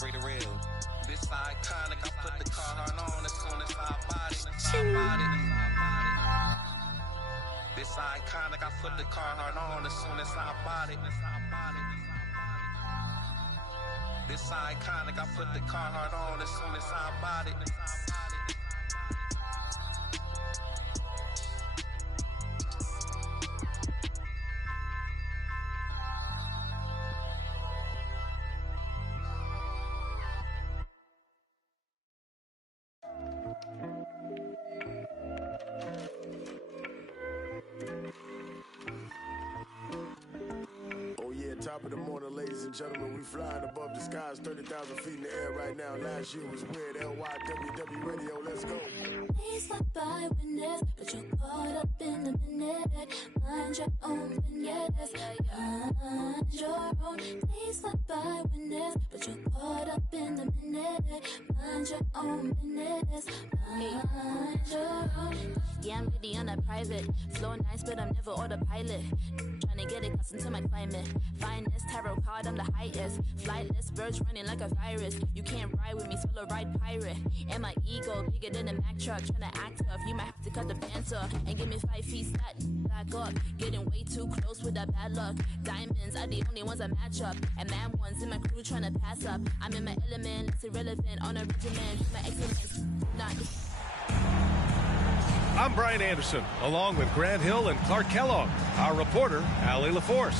free to real. This iconic, I put the car on as soon as I bought it. This iconic, I put the car on as soon as I bought it. This iconic, I put the car on as soon as I bought it. Top of the morning, ladies and gentlemen. We flying above the skies, 30,000 feet in the air right now. Last year was weird. LYWW Radio, let's go. Please stop by witness, but you're caught up in the minute. Mind your own business. Mind your own. Please stop by witness, but you're caught up in the minute. Mind your own business. Mind your own. Yeah, I'm really on a private. Slow and nice, but I'm never autopilot. Trying to get accustomed to my climate. Finest tarot card, I'm the highest. Flightless, birds running like a virus. You can't ride with me, solo ride pirate. And my ego bigger than a Mack truck. Trying to act tough, you might have to cut the pants off. And give me 5 feet flat, back up. Getting way too close with that bad luck. Diamonds are the only ones I match up. And mad ones in my crew trying to pass up. I'm in my element, it's irrelevant. On a regimen, my excellence, not. I'm Brian Anderson, along with Grant Hill and Clark Kellogg. Our reporter, Allie LaForce.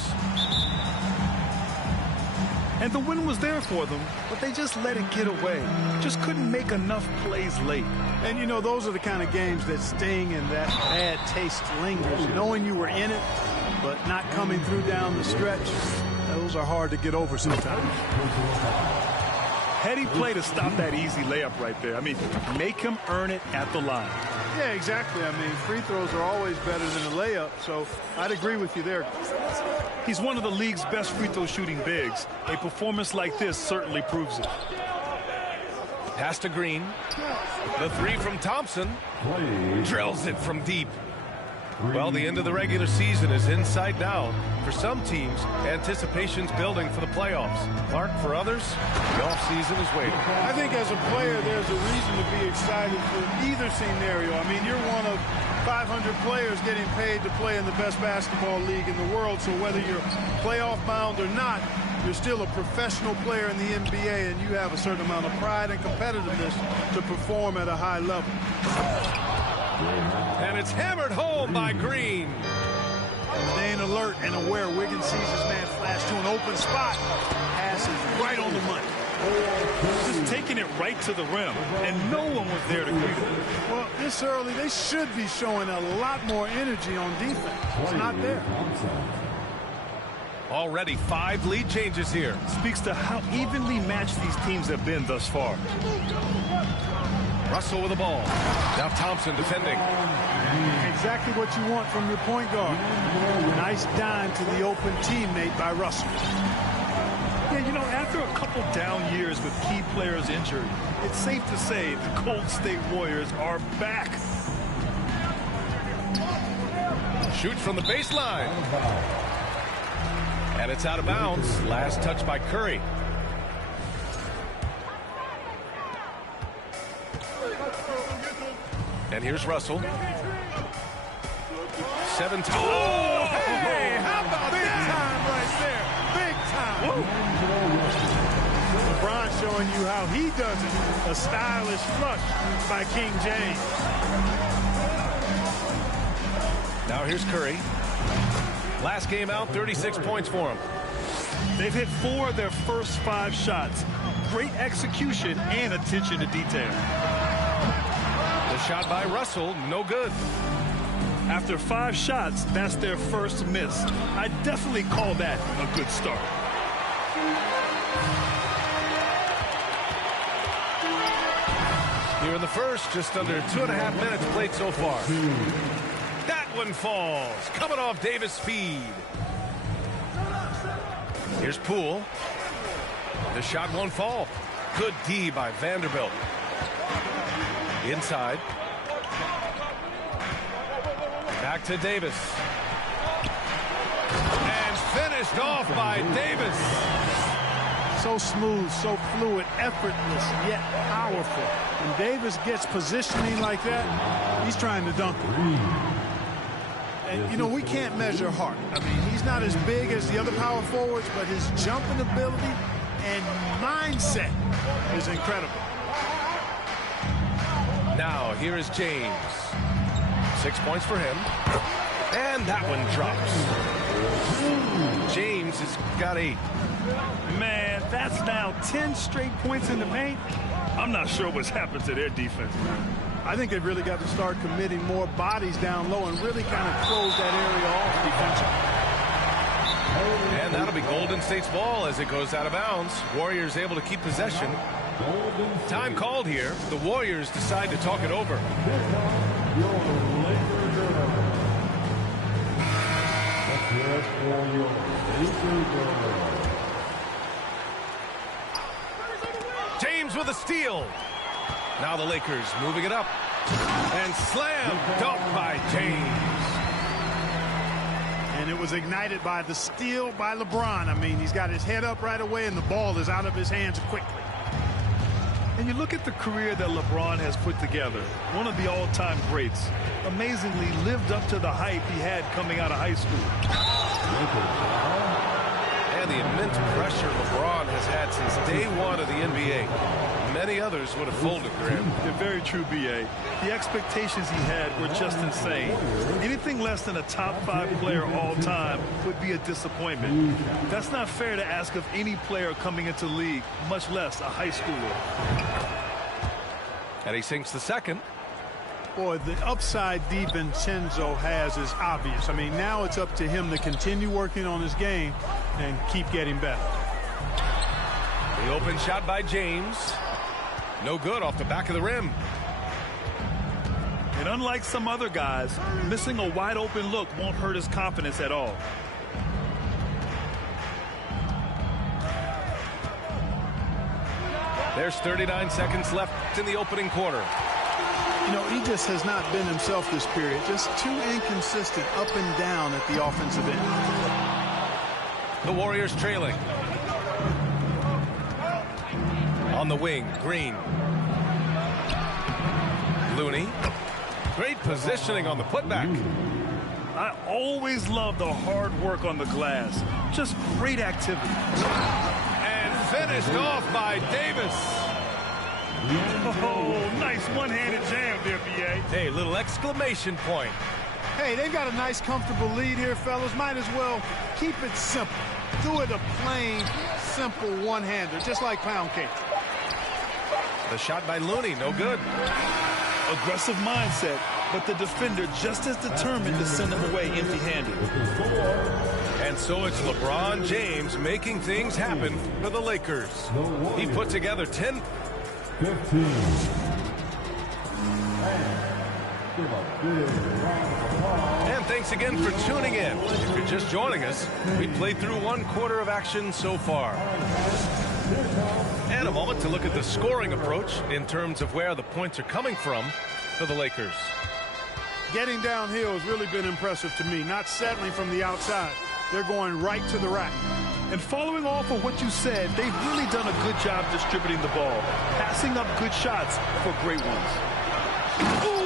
And the win was there for them, but they just let it get away. Just couldn't make enough plays late. And, you know, those are the kind of games that sting and that bad taste lingers. Knowing you were in it, but not coming through down the stretch, those are hard to get over sometimes. Heady play to stop that easy layup right there. I mean, make him earn it at the line. Yeah, exactly. I mean, free throws are always better than a layup, so I'd agree with you there. He's one of the league's best free throw shooting bigs. A performance like this certainly proves it. Pass to Green. The three from Thompson. Drills it from deep. Well, the end of the regular season is in sight now. For some teams, anticipation's building for the playoffs. Clark, for others, the offseason is waiting. I think as a player, there's a reason to be excited for either scenario. I mean, you're one of 500 players getting paid to play in the best basketball league in the world, so whether you're playoff bound or not, you're still a professional player in the NBA, and you have a certain amount of pride and competitiveness to perform at a high level. And it's hammered home by Green. Staying alert and aware. Wiggins sees his man flash to an open spot. Passes right on the money. Just taking it right to the rim, and no one was there to greet him. Well, this early, they should be showing a lot more energy on defense. It's not there. Already 5 lead changes here. Speaks to how evenly matched these teams have been thus far. Russell with the ball. Now Thompson defending. Exactly what you want from your point guard. Nice dime to the open teammate by Russell. Yeah, you know, after a couple down years with key players injured, it's safe to say the Golden State Warriors are back. Shoots from the baseline. And it's out of bounds. Last touch by Curry. And here's Russell. 7 times. Oh, hey, how about big time right there? Big time. LeBron showing you how he does it. A stylish flush by King James. Now here's Curry. Last game out, 36 points for him. They've hit 4 of their first 5 shots. Great execution and attention to detail. The shot by Russell, no good. After 5 shots, that's their first miss. I definitely call that a good start. Here in the first, just under 2.5 minutes played so far. That one falls, coming off Davis' feed. Here's Poole. The shot won't fall. Good D by Vanderbilt. Inside. Back to Davis. And finished off by Davis. So smooth, so fluid, effortless, yet powerful. When Davis gets positioning like that, he's trying to dunk it. And, you know, we can't measure heart. I mean, he's not as big as the other power forwards, but his jumping ability and mindset is incredible. Now, here is James. 6 points for him. And that one drops. James has got 8. Man, that's now 10 straight points in the paint. I'm not sure what's happened to their defense, man. I think they've really got to start committing more bodies down low and really kind of close that area off defensively. And that'll be Golden State's ball as it goes out of bounds. Warriors able to keep possession. Time called here. The Warriors decide to talk it over. James with a steal. Now the Lakers moving it up. And slam dunk by James. And it was ignited by the steal by LeBron. I mean, he's got his head up right away, and the ball is out of his hands quickly. And you look at the career that LeBron has put together, one of the all-time greats, amazingly lived up to the hype he had coming out of high school. And the immense pressure LeBron has had since day one of the NBA. Many others would have folded for him. They're very true, B.A. The expectations he had were just insane. Anything less than a top-5 player all time would be a disappointment. That's not fair to ask of any player coming into the league, much less a high schooler. And he sinks the second. Boy, the upside DiVincenzo has is obvious. I mean, now it's up to him to continue working on his game and keep getting better. The open shot by James. No good off the back of the rim. And unlike some other guys, missing a wide open look won't hurt his confidence at all. There's 39 seconds left in the opening quarter. You know, he just has not been himself this period. Just too inconsistent up and down at the offensive end. The Warriors trailing. On the wing, Green. Looney. Great positioning on the putback. I always love the hard work on the glass. Just great activity. And finished off by Davis. Oh, nice one-handed jam there, B.A. Hey, little exclamation point. Hey, they've got a nice, comfortable lead here, fellas. Might as well keep it simple. Do it a plain, simple one-hander, just like pound cake. The shot by Looney, no good. Aggressive mindset, but the defender just as determined to send him away empty-handed. And so it's LeBron James making things happen for the Lakers. He put together 10. 15. And thanks again for tuning in. If you're just joining us, we played through 1 quarter of action so far. And a moment to look at the scoring approach in terms of where the points are coming from for the Lakers. Getting downhill has really been impressive to me, not settling from the outside. They're going right to the rack. And following off of what you said, they've really done a good job distributing the ball, passing up good shots for great ones. Ooh!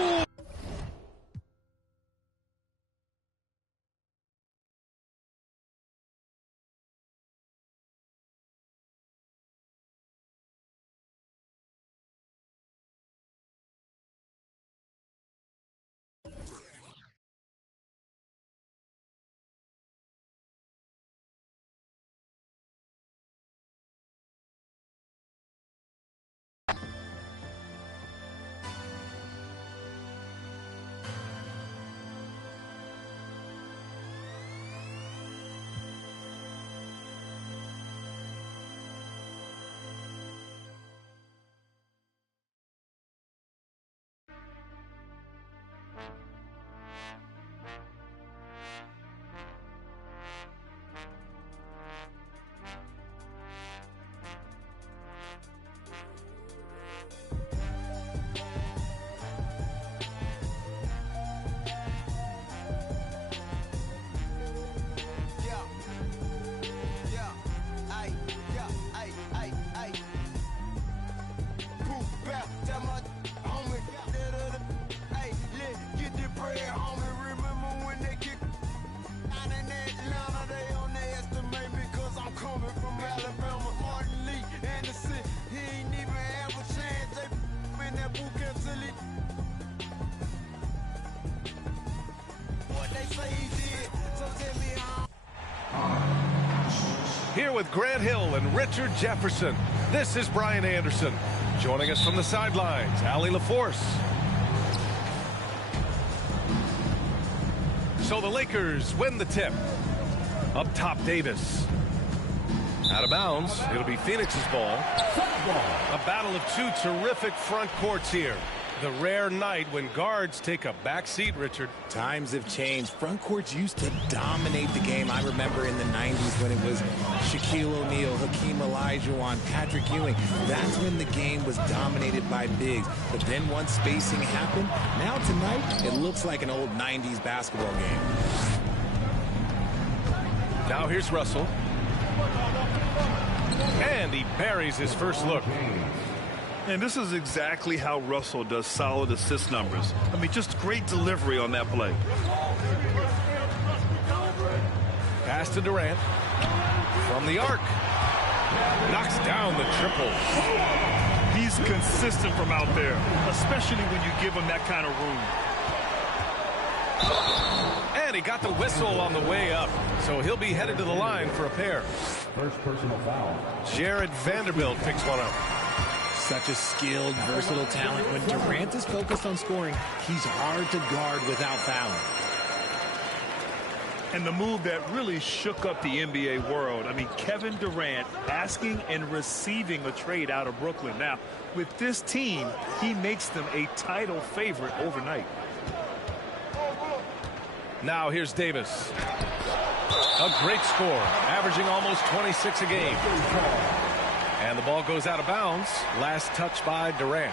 with Grant Hill and Richard Jefferson. This is Brian Anderson. Joining us from the sidelines, Allie LaForce. So the Lakers win the tip. Up top, Davis. Out of bounds. It'll be Phoenix's ball. A battle of two terrific front courts here. The rare night when guards take a back seat, Richard. Times have changed. Front courts used to dominate the game. I remember in the 90s when it was Shaquille O'Neal, Hakeem Olajuwon, Patrick Ewing. That's when the game was dominated by bigs. But then once spacing happened, now tonight it looks like an old 90s basketball game. Now here's Russell. And he buries his first look. And this is exactly how Russell does solid assist numbers. I mean, just great delivery on that play. Pass to Durant. From the arc. Knocks down the triple. He's consistent from out there, especially when you give him that kind of room. And he got the whistle on the way up, so he'll be headed to the line for a pair. First personal foul. Jared Vanderbilt picks one up. Such a skilled, versatile talent. When Durant is focused on scoring, he's hard to guard without fouling. And the move that really shook up the NBA world. I mean, Kevin Durant asking and receiving a trade out of Brooklyn. Now, with this team, he makes them a title favorite overnight. Now here's Davis. A great score, averaging almost 26 a game. And the ball goes out of bounds. Last touch by Durant.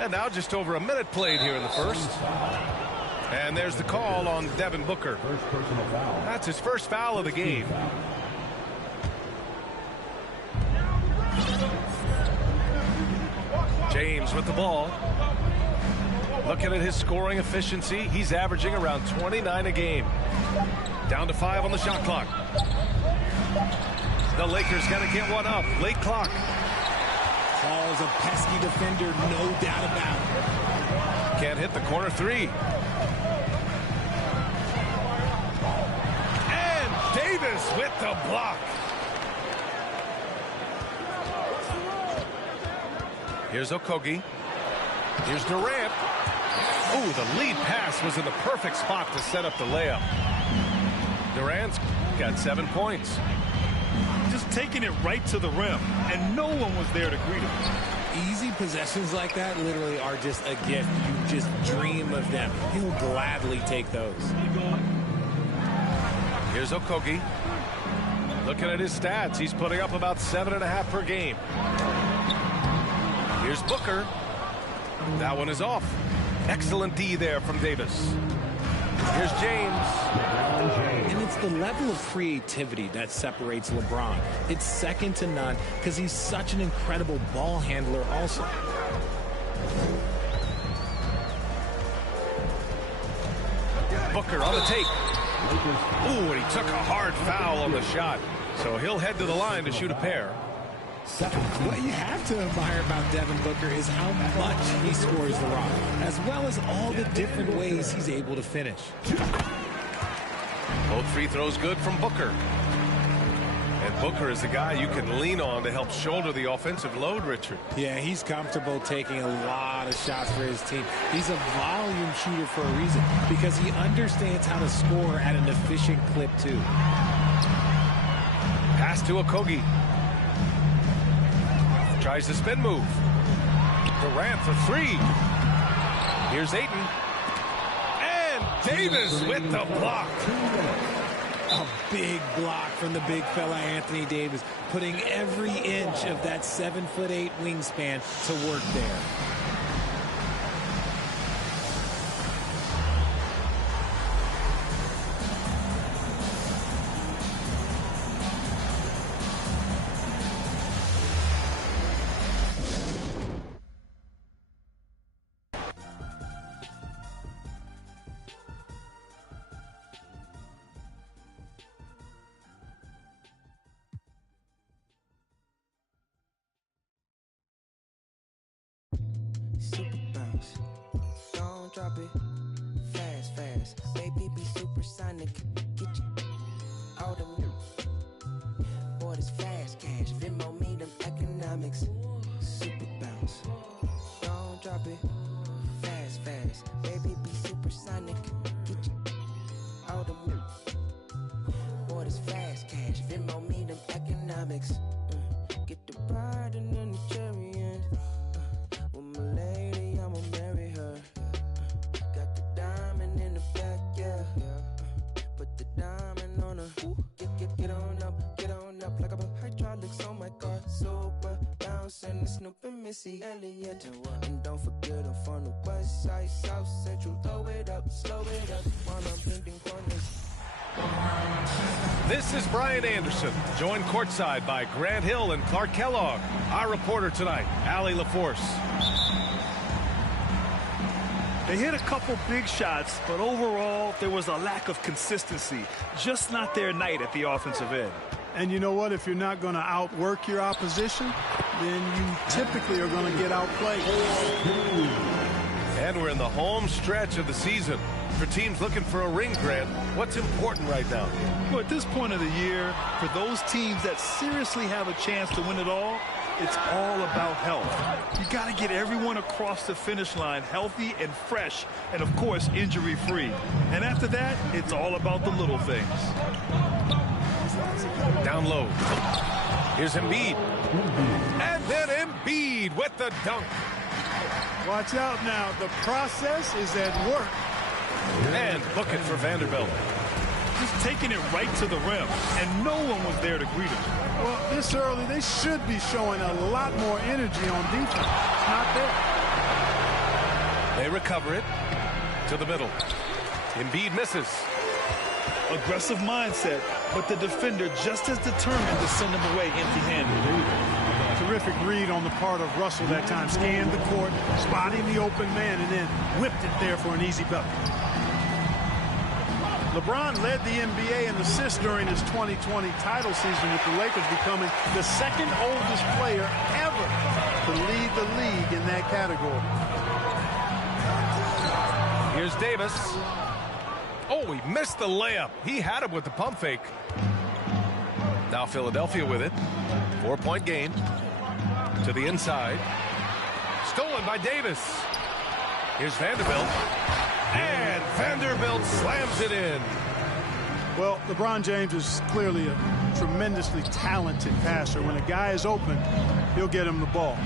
And now just over a minute played here in the first. And there's the call on Devin Booker. First personal foul. That's his first foul of the game. James with the ball. Looking at his scoring efficiency, he's averaging around 29 a game. Down to 5 on the shot clock. The Lakers got to get one up. Late clock. Paul's a pesky defender, no doubt about it. Can't hit the corner three. And Davis with the block. Here's Okogie. Here's Durant. Ooh, the lead pass was in the perfect spot to set up the layup. Durant's got 7 points. Just taking it right to the rim, and no one was there to greet him. Easy possessions like that literally are just a gift. You just dream of them. He'll gladly take those. Here's Okogie. Looking at his stats, he's putting up about 7.5 per game. Here's Booker. That one is off. Excellent D there from Davis. Here's James. And it's the level of creativity that separates LeBron. It's second to none because he's such an incredible ball handler also. Booker on the tape. Ooh, and he took a hard foul on the shot. So he'll head to the line to shoot a pair. What you have to admire about Devin Booker is how much he scores the rock, as well as all the different ways he's able to finish. Both free throws good from Booker. And Booker is the guy you can lean on to help shoulder the offensive load, Richard. Yeah, he's comfortable taking a lot of shots for his team. He's a volume shooter for a reason, because he understands how to score at an efficient clip, too. Pass to Okogie. Tries the spin move. Durant for three. Here's Ayton. And Davis with the block. A big block from the big fella Anthony Davis, putting every inch of that 7'8" wingspan to work there. fast cash. Venmo me them economics. Super bounce. Don't drop it. Fast, fast. Baby, be supersonic. Get you out of me. Boy, this fast cash. Venmo me them economics. Get the bride and then the chariot. With my lady, I'ma marry her. Got the diamond in the back, yeah. Put the diamond on her. Get on up like a hydraulics on my car. Super bouncing, Snoop and Missy Elliott. And don't forget I'm from the west side, south central. Throw it up, slow it up while I'm bending corners. This is Brian Anderson, joined courtside by Grant Hill and Clark Kellogg. Our reporter tonight, Allie LaForce. They hit a couple big shots, but overall, there was a lack of consistency. Just not their night at the offensive end. And you know what? If you're not going to outwork your opposition, then you typically are going to get outplayed. And we're in the home stretch of the season. For teams looking for a ring, Grant, what's important right now? Well, at this point of the year, for those teams that seriously have a chance to win it all, it's all about health. You got to get everyone across the finish line healthy and fresh, and of course, injury-free. And after that, it's all about the little things. Down low. Here's Embiid. And then Embiid with the dunk. Watch out now. The process is at work. And book it for Vanderbilt. Just taking it right to the rim, and no one was there to greet him. Well, this early, they should be showing a lot more energy on defense. It's not there. They recover it to the middle. Embiid misses. Aggressive mindset, but the defender just as determined to send him away empty-handed. Terrific read on the part of Russell that time. Scanned the court, spotting the open man, and then whipped it there for an easy bucket. LeBron led the NBA in assists during his 2020 title season, with the Lakers becoming the second oldest player ever to lead the league in that category. Here's Davis. Oh, he missed the layup. He had him with the pump fake. Now Philadelphia with it. 4-point game. To the inside. Stolen by Davis. Here's Vanderbilt. And Vanderbilt slams it in. Well, LeBron James is clearly a tremendously talented passer. When a guy is open, he'll get him the ball.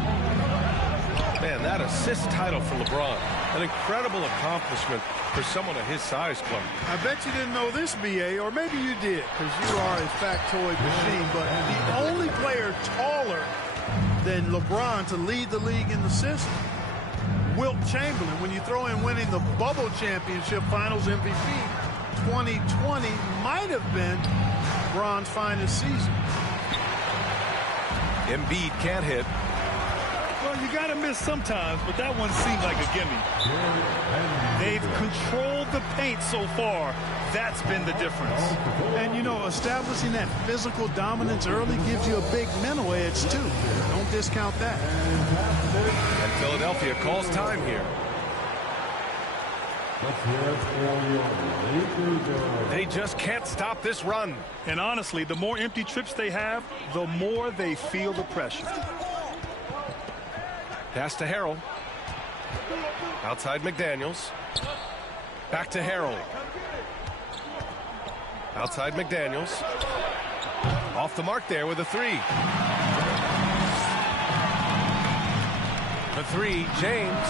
Man, that assist title for LeBron. An incredible accomplishment for someone of his size, Clark. I bet you didn't know this, B.A., or maybe you did, because you are a factoid machine, but the only player taller than LeBron to lead the league in assists, Wilt Chamberlain. When you throw in winning the Bubble Championship Finals MVP, 2020 might have been LeBron's finest season. Embiid can't hit. Well, you got to miss sometimes, but that one seemed like a gimme. They've controlled the paint so far. That's been the difference. And, you know, establishing that physical dominance early gives you a big mental edge, too. Don't discount that. And Philadelphia calls time here. They just can't stop this run. And honestly, the more empty trips they have, the more they feel the pressure. Pass to Harrell. Outside McDaniels. Back to Harrell. Outside McDaniels. Off the mark there with a three. The three, James.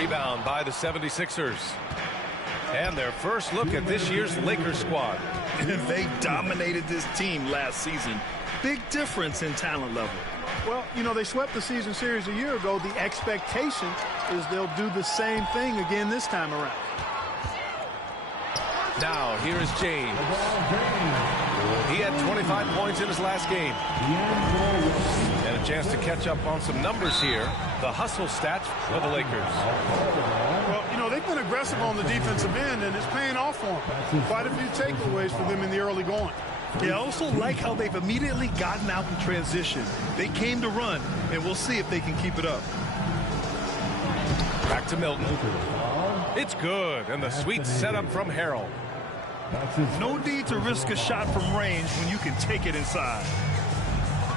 Rebound by the 76ers. And their first look at this year's Lakers squad. They dominated this team last season. Big difference in talent level. Well, you know, they swept the season series a year ago. The expectation is they'll do the same thing again this time around. Now, here is James. He had 25 points in his last game. And a chance to catch up on some numbers here. The hustle stats for the Lakers. Well, you know, they've been aggressive on the defensive end, and it's paying off for them. Quite a few takeaways for them in the early going. I also like how they've immediately gotten out in transition. They came to run, and we'll see if they can keep it up. Back to Milton. It's good, and the sweet setup from Harrell. No need to risk a shot from range when you can take it inside.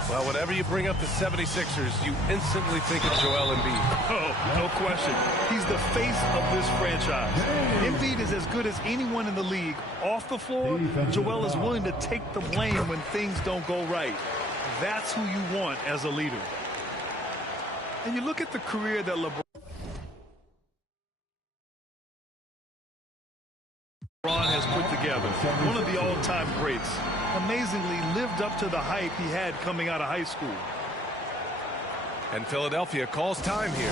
Well, whenever you bring up the 76ers, you instantly think of Joel Embiid. Oh, no question. He's the face of this franchise. Embiid is as good as anyone in the league. Off the floor, Joel is willing to take the blame when things don't go right. That's who you want as a leader. And you look at the career that LeBron has put together, one of the all-time greats. Amazingly lived up to the hype he had coming out of high school. And Philadelphia calls time here.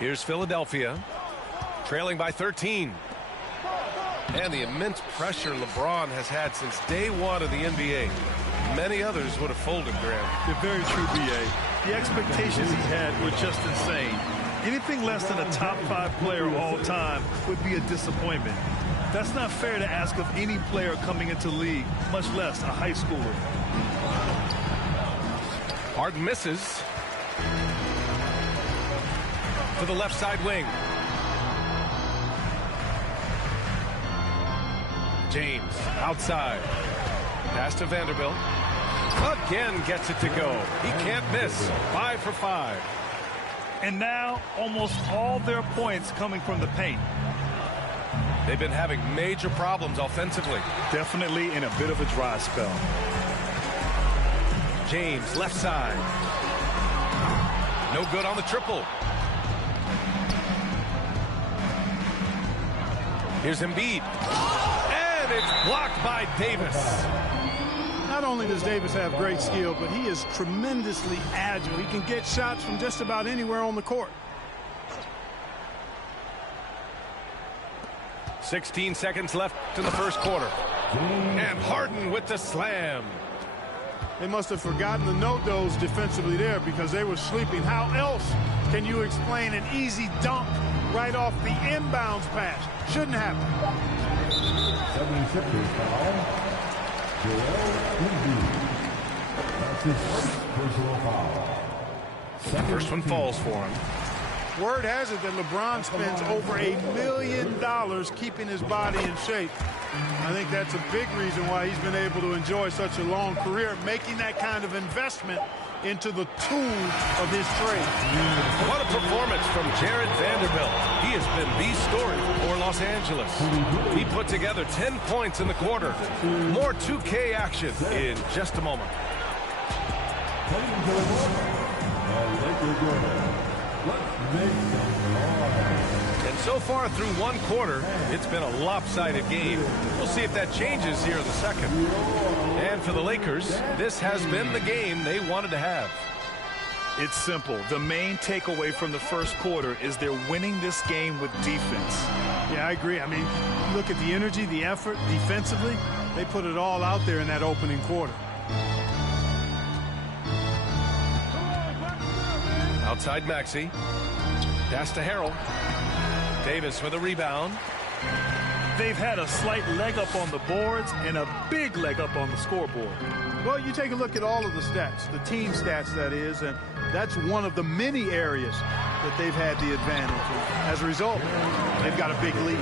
Here's Philadelphia, trailing by 13. And the immense pressure LeBron has had since day one of the NBA. Many others would have folded, Graham. They're very true, B.A. The expectations he had were just insane. Anything less than a top 5 player all time would be a disappointment. That's not fair to ask of any player coming into the league, much less a high schooler. Harden misses. To the left side wing. James outside. Pass to Vanderbilt. Again gets it to go. He can't miss. 5 for 5. And now almost all their points coming from the paint. They've been having major problems offensively. Definitely in a bit of a dry spell. James left side. No good on the triple. Here's Embiid. And it's blocked by Davis. Not only does Davis have great skill, but he is tremendously agile. He can get shots from just about anywhere on the court. 16 seconds left in the first quarter. And Harden with the slam. They must have forgotten the no-dos defensively there because they were sleeping. How else can you explain an easy dunk right off the inbounds pass? Shouldn't happen. 76ers foul. Joel Embiid. That's his first personal foul. First one falls for him. Word has it that LeBron spends over $1 million keeping his body in shape. I think that's a big reason why he's been able to enjoy such a long career, making that kind of investment into the tool of his trade. What a performance from Jared Vanderbilt. He has been the story for Los Angeles. He put together 10 points in the quarter. More 2K action in just a moment. And so far through one quarter, it's been a lopsided game. We'll see if that changes here in the second. And for the Lakers, this has been the game they wanted to have. It's simple. The main takeaway from the first quarter is they're winning this game with defense. Yeah, I agree. I mean, look at the energy, the effort defensively. They put it all out there in that opening quarter. Outside Maxey. Pass to Harrell. Davis with a rebound. They've had a slight leg up on the boards and a big leg up on the scoreboard. Well, you take a look at all of the stats, the team stats, that is, and that's one of the many areas that they've had the advantage. As a result, they've got a big lead.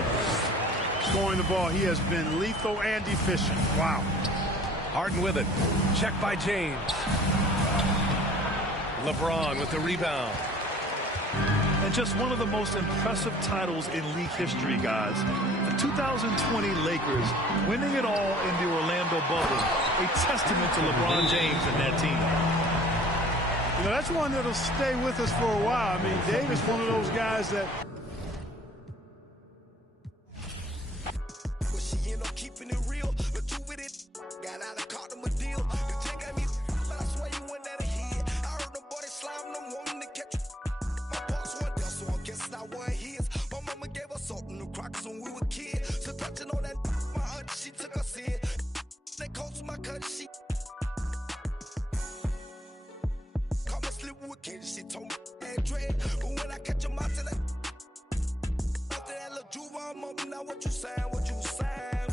Scoring the ball, he has been lethal and efficient. Wow. Harden with it. Check by James. LeBron with the rebound. And just one of the most impressive titles in league history, guys. The 2020 Lakers winning it all in the Orlando bubble. A testament to LeBron James and that team. You know, that's one that'll stay with us for a while. I mean, Davis, one of those guys that... She told me that dread, but when I catch him, I tell her after that little juve, I'm up now. What you saying? What you saying?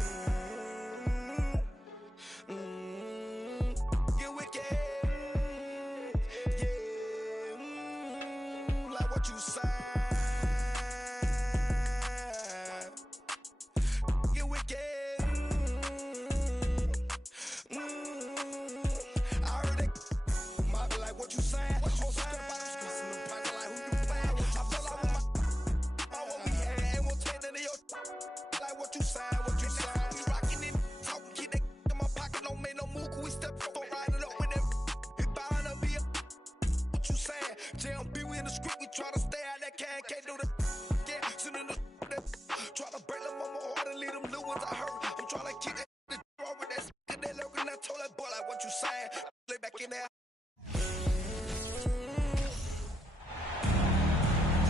what you say. Get wicked. I heard that. Might be like what you saying. On some crap out the streets in the pocket like who you playing. I feel like with my what we had ain't won't take none of your like what you saying. What you saying. We rocking it, talking, keep that in my pocket. Don't make no move. We step for riding up with them. We buying up here. What you saying? JMB, we in the street. We try to stay out that can't do the. Yeah, sitting in the that. Try to break them on my heart and leave them new ones I heard. I'm trying to keep that with that. They lurking. I told that boy like what you saying. Lay back in there.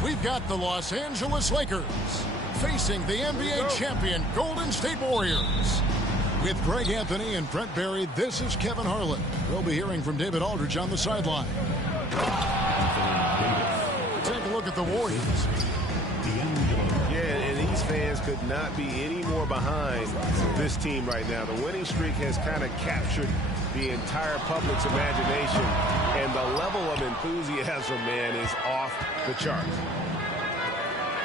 We've got the Los Angeles Lakers facing the NBA champion Golden State Warriors. With Greg Anthony and Brent Barry, this is Kevin Harlan. We'll be hearing from David Aldridge on the sideline. Take a look at the Warriors. Yeah, and these fans could not be any more behind this team right now. The winning streak has kind of captured the entire public's imagination, and the level of enthusiasm, man, is off the chart.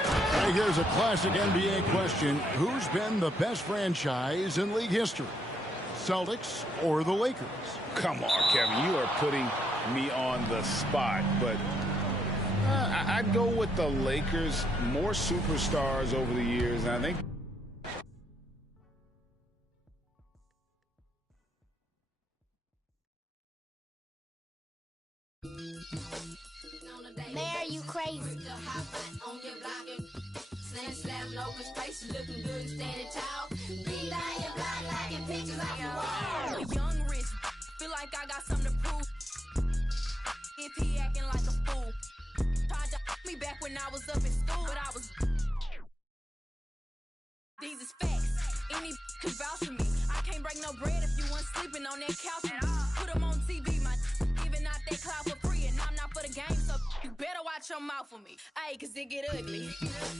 Hey, here's a classic NBA question. Who's been the best franchise in league history? Celtics or the Lakers? Come on, Kevin. You are putting me on the spot, but I'd go with the Lakers. More superstars over the years, and I think Mayor, you crazy. Slam open space, looking good and standing tall. Be down your block, liking pictures off the wall. Young rich, feel like I got something to prove. If he acting like a fool, tried to me back when I was up in school, but I was. These is facts. Any can vouch for me. I can't break no bread if you weren't sleeping on that couch. Put them on TV, my giving out that clout for free, and I'm not for the game, so you better watch your mouth for me. Ayy, cause it get ugly.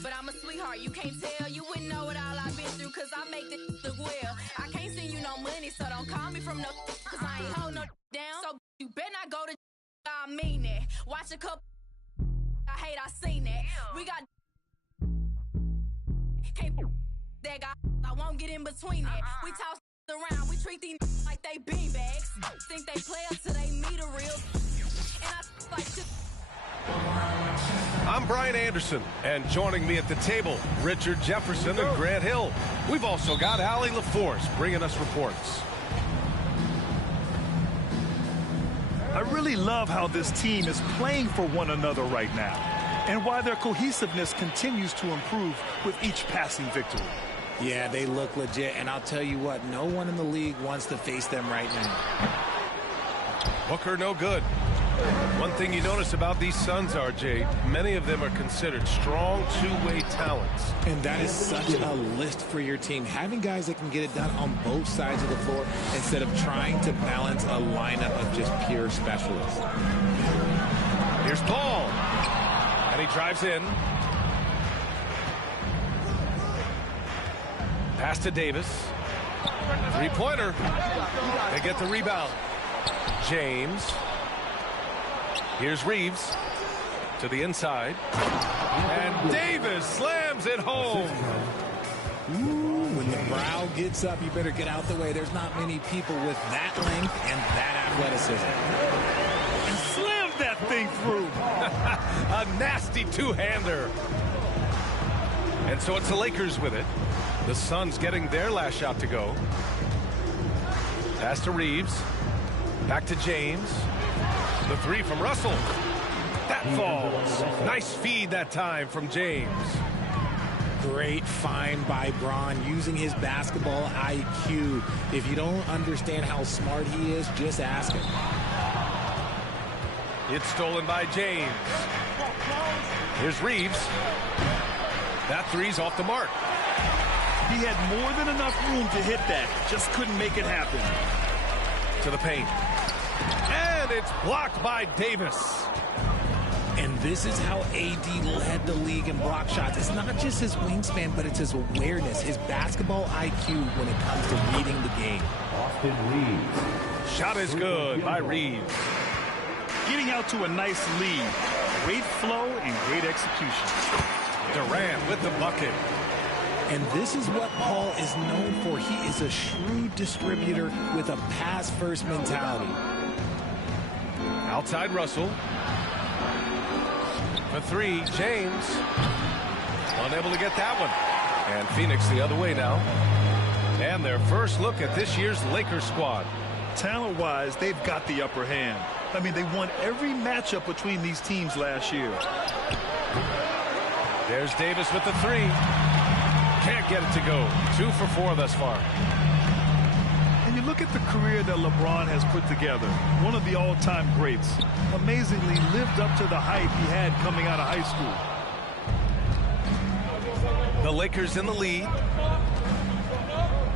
But I'm a sweetheart, you can't tell. You wouldn't know what all I've been through, cause I make this look well. I can't send you no money, so don't call me from no, cause I ain't hold no down. So you better not go to I mean that. Watch a couple I hate, I seen that. We got can't that guy, I won't get in between that. We toss around, we treat these like they beanbags. Think they play up till they meet a real. And I like this. I'm Brian Anderson, and joining me at the table, Richard Jefferson and Grant Hill. We've also got Allie LaForce bringing us reports. I really love how this team is playing for one another right now, and why their cohesiveness continues to improve with each passing victory. Yeah, they look legit, and I'll tell you what, no one in the league wants to face them right now. Booker no good. One thing you notice about these Suns, RJ, many of them are considered strong two-way talents. And that is such a list for your team. Having guys that can get it done on both sides of the floor instead of trying to balance a lineup of just pure specialists. Here's Paul. And he drives in. Pass to Davis. Three-pointer. They get the rebound. James. Here's Reeves to the inside. And Davis slams it home. Ooh, when the brow gets up, you better get out the way. There's not many people with that length and that athleticism. And slammed that thing through. A nasty two-hander. And so it's the Lakers with it. The Suns getting their last shot to go. Pass to Reeves. Back to James. The three from Russell. That falls. Nice feed that time from James. Great find by Bron using his basketball IQ. If you don't understand how smart he is, just ask him. It's stolen by James. Here's Reeves. That three's off the mark. He had more than enough room to hit that. Just couldn't make it happen. To the paint. And it's blocked by Davis. And this is how AD led the league in block shots. It's not just his wingspan, but it's his awareness, his basketball IQ when it comes to reading the game. Austin Reeves. Shot is good by Reeves. Getting out to a nice lead. Great flow and great execution. Durant with the bucket. And this is what Paul is known for. He is a shrewd distributor with a pass-first mentality. Outside Russell. For three, James. Unable to get that one. And Phoenix the other way now. And their first look at this year's Lakers squad. Talent-wise, they've got the upper hand. I mean, they won every matchup between these teams last year. There's Davis with the three. Can't get it to go. 2 for 4 thus far. And you look at the career that LeBron has put together. One of the all-time greats. Amazingly lived up to the hype he had coming out of high school. The Lakers in the lead.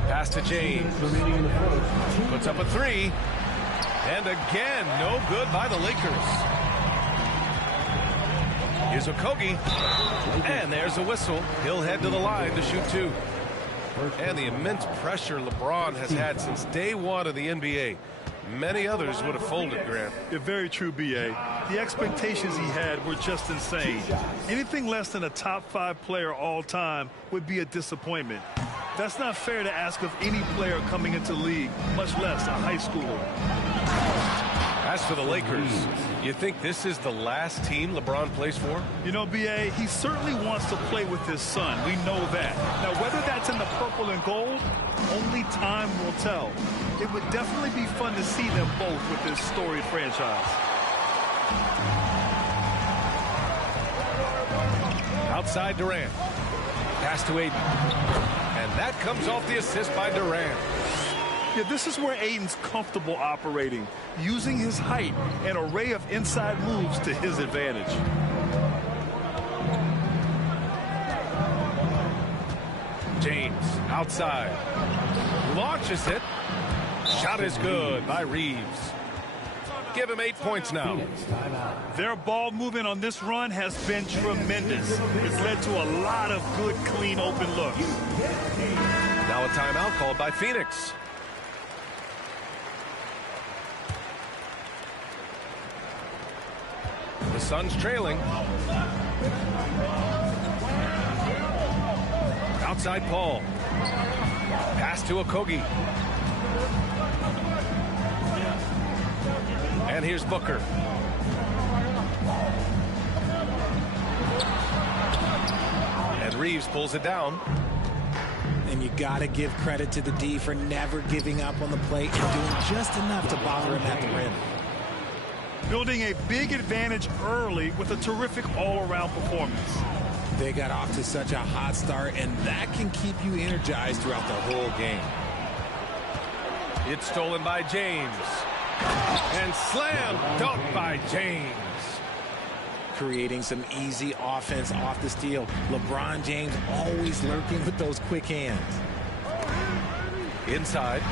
Pass to James. Puts up a three. And again, no good by the Lakers. Here's Okogie. And there's a whistle. He'll head to the line to shoot 2. And the immense pressure LeBron has had since day one of the NBA. Many others would have folded, Grant. Yeah, very true, B.A. The expectations he had were just insane. Anything less than a top 5 player all time would be a disappointment. That's not fair to ask of any player coming into the league, much less a high schooler. As for the Lakers, you think this is the last team LeBron plays for? You know, B.A., he certainly wants to play with his son. We know that. Now, whether that's in the purple and gold, only time will tell. It would definitely be fun to see them both with this storied franchise. Outside Durant. Pass to Aiden. And that comes off the assist by Durant. Yeah, this is where Aiden's comfortable operating, using his height and array of inside moves to his advantage. James outside. Launches it. Shot is good by Reeves. Give him 8 points now. Their ball movement on this run has been tremendous. It's led to a lot of good, clean, open looks. Now a timeout called by Phoenix. The Suns trailing. Outside Paul. Pass to Okogie. And here's Booker. And Reeves pulls it down. And you got to give credit to the D for never giving up on the plate and doing just enough to bother him at the rim. Building a big advantage early with a terrific all-around performance. They got off to such a hot start, and that can keep you energized throughout the whole game. It's stolen by James. And slam dunk by James. Creating some easy offense off the steal. LeBron James always lurking with those quick hands. Inside.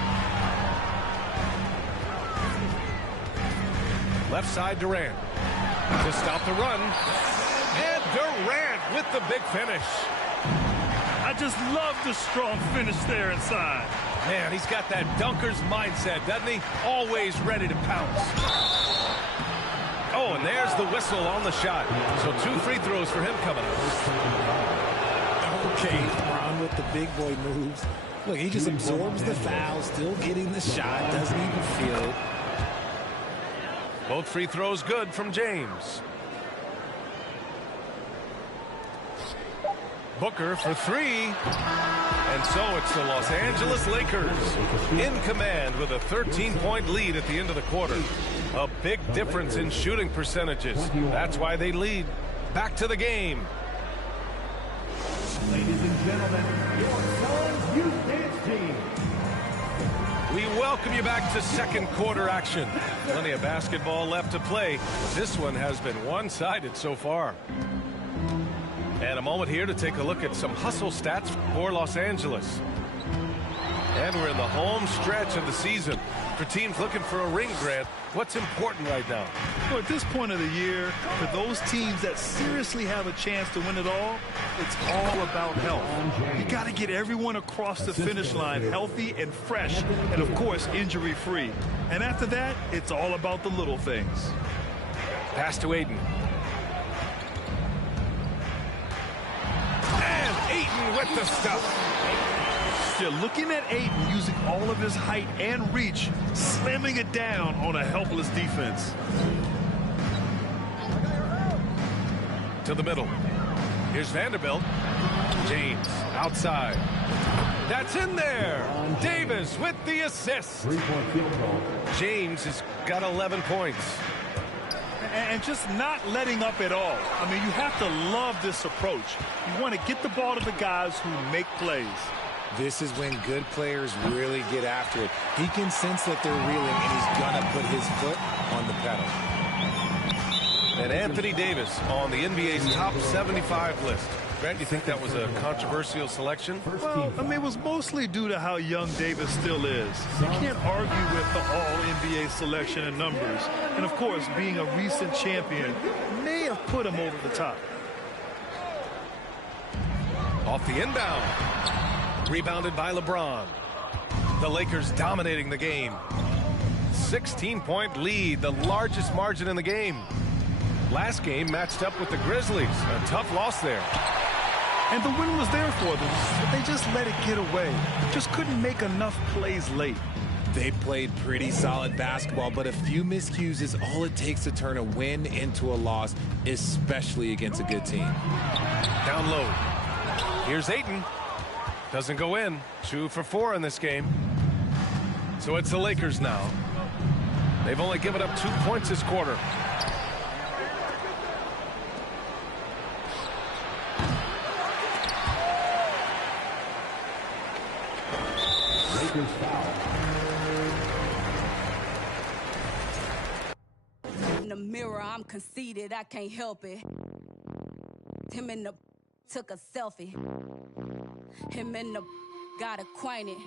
Left side Durant. To stop the run. And Durant with the big finish. I just love the strong finish there inside. Man, he's got that dunker's mindset, doesn't he? Always ready to pounce. Oh, and there's the whistle on the shot. So 2 free throws for him coming up. Okay, LeBron with the big boy moves. Look, he just absorbs the foul, still getting the shot, doesn't even feel it. Both free throws good from James. Booker for 3. And so it's the Los Angeles Lakers in command with a 13-point lead at the end of the quarter. A big difference in shooting percentages. That's why they lead. Back to the game. Ladies and gentlemen, your Suns Youth Dance Team. We welcome you back to second quarter action. Plenty of basketball left to play. This one has been one-sided so far. And a moment here to take a look at some hustle stats for Los Angeles. And we're in the home stretch of the season. For teams looking for a ring, Grant, what's important right now? Well, at this point of the year, for those teams that seriously have a chance to win it all, it's all about health. You got to get everyone across the finish line healthy and fresh, and of course, injury-free. And after that, it's all about the little things. Pass to Aiden. Ayton with the stuff. Still looking at Ayton using all of his height and reach, slamming it down on a helpless defense. To the middle. Here's Vanderbilt. James outside. That's in there. Davis with the assist. James has got 11 points. And just not letting up at all. I mean, you have to love this approach. You want to get the ball to the guys who make plays. This is when good players really get after it. He can sense that they're reeling, and he's going to put his foot on the pedal. And Anthony Davis on the NBA's top 75 list. Grant, you think that was a controversial selection? Well, I mean, it was mostly due to how young Davis still is. You can't argue with the all-NBA selection and numbers. And, of course, being a recent champion may have put him over the top. Off the inbound. Rebounded by LeBron. The Lakers dominating the game. 16-point lead, the largest margin in the game. Last game matched up with the Grizzlies. A tough loss there. And the win was there for them, but they just let it get away. Just couldn't make enough plays late. They played pretty solid basketball, but a few miscues is all it takes to turn a win into a loss, especially against a good team. Down low. Here's Ayton. Doesn't go in. 2 for 4 in this game. So it's the Lakers now. They've only given up 2 points this quarter. In the mirror, I'm conceited, I can't help it. Him and the took a selfie. Him and the got acquainted.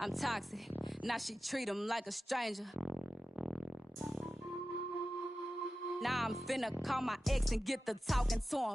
I'm toxic, now she treat him like a stranger. Now I'm finna call my ex and get the talking to him.